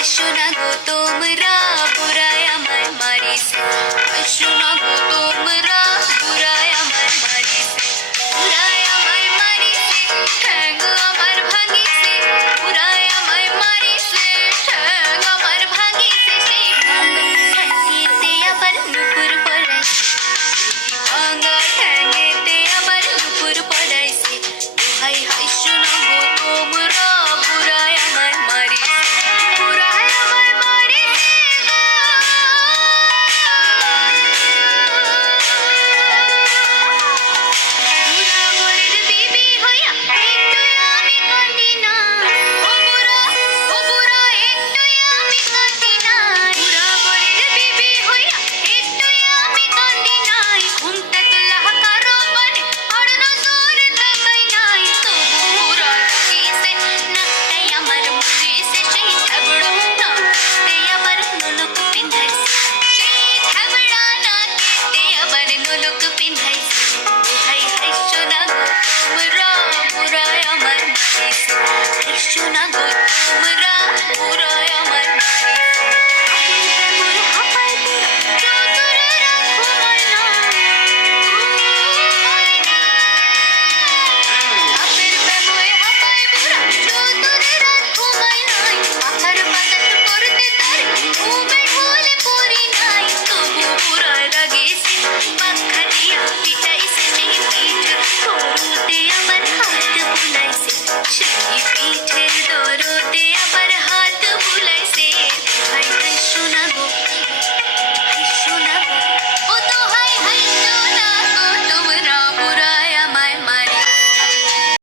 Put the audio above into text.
হাসো না গো তোমরা, বুড়ায় আমায় মারিছে। হাসো না গো তোমরা, বুড়ায় আমায় মারিছে। বুড়ায় আমায় মারিছে, ঠ্যাং আমার ভাঙিছে। বুড়ায় আমায় মারিছে, ঠ্যাং আমার ভাঙিছে। সেই ভাঙা ঠ্যাঙেতে আবার নুপুর পড়াইছে। সেই ভাঙা ঠ্যাঙেতে আবার নুপুর পড়াইছে। দোহাই হাসো না